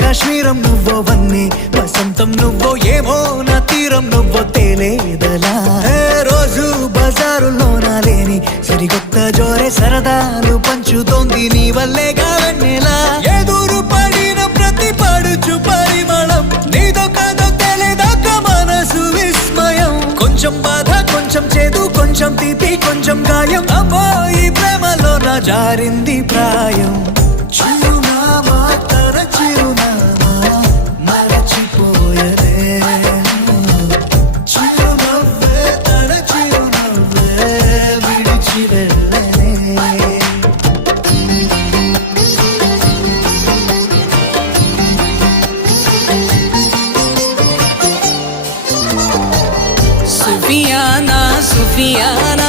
కాశ్మీరం నువ్వో వన్నే వసంతం నువ్వో ఏమో నా తీరం నువ్వో తేలేదలా రోజు బజారులోన లేని సరికొత్త జోరే సరదాలు పంచుతోంది నీ వల్లేగా వెన్నెలా ఎదురు పడిన ప్రతి పడుచు పరిమళం నీదో కాదో తెలియదాకా మనసు విస్మయం కొంచెం బాధ కొంచెం చేదు కొంచెం తీపి కొంచెం గాయం అమ్మో ఈ ప్రేమలో నా జారింది ప్రాయం చిరునామా తన చిరునామా మరచిపోయదే చిరునవ్వే తన చిరునవ్వే విడిచి వెళ్ళనే సుఫియానా సుఫియానా